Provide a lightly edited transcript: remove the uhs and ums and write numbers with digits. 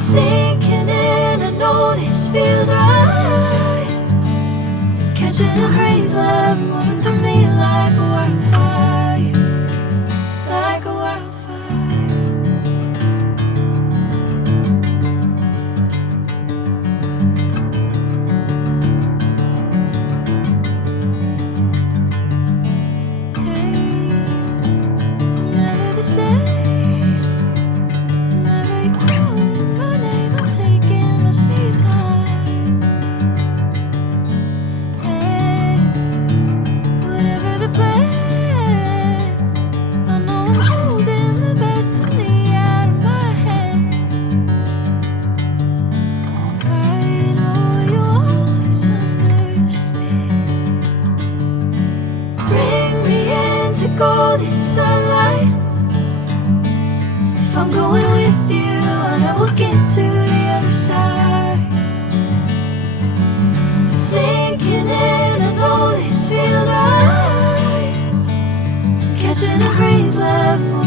Sinking in, I know this feels right. Catching a breeze, love moving through me like a wildfire, like a wildfire. Hey, I'm never the same. Whenever you're calling my name, I'm taking my sweet time. Hey, whatever the plan, I know I'm holding the best of me out of my hand. I know you'll always understand. Bring me into golden sunlight. If I'm going with you, I know we'll get to the other side. Sinking in, I know this feels right. Catching a breeze, love.